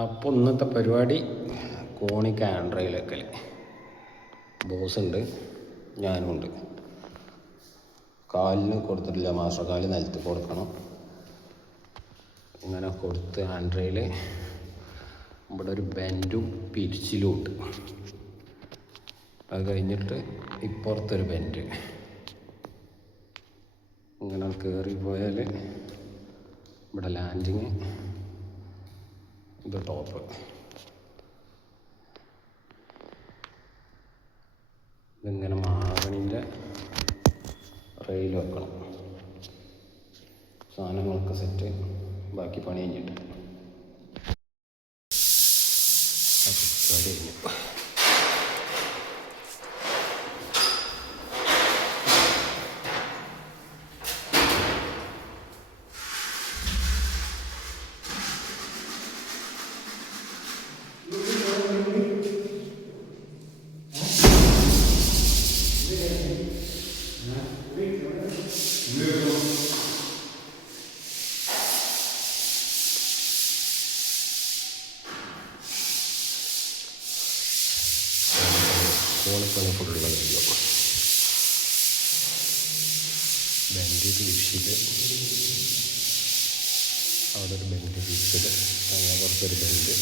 അപ്പോൾ ഇന്നത്തെ പരിപാടി കോണിക്ക് ആൻഡ്രയിൽ വെക്കൽ. ബോസ് ഉണ്ട്, ഞാനും ഉണ്ട്. കാലിന് കൊടുത്തിട്ടില്ല, മാസ്റ്റർ കാല് നിലത്ത് കൊടുക്കണം. ഇങ്ങനെ കൊടുത്ത് ആൻഡ്രയിൽ ഇവിടെ ഒരു ബെൻഡും പിരിച്ചിലും ഉണ്ട്. അത് കഴിഞ്ഞിട്ട് ഇപ്പുറത്തൊരു ബെൻഡ്. ഇങ്ങനെ കയറിപ്പോയാൽ ഇവിടെ ലാൻഡിങ്, ഇത് ടോപ്പ്. ഇതിങ്ങനെ മാഗണിൻ്റെ റെയിൽ വെക്കണം. സാധനങ്ങളൊക്കെ സെറ്റ്, ബാക്കി പണി കഴിഞ്ഞിട്ട് കഴിഞ്ഞു. കോണിപ്പണി ഫുള്ള് കഴിയും. ബെൻഡ് തിരിച്ചിട്ട് അവിടെ ഒരു ബെൻഡ് തിരിച്ചിട്ട് അങ്ങനെ പുറത്തൊരു ബെൻഡ്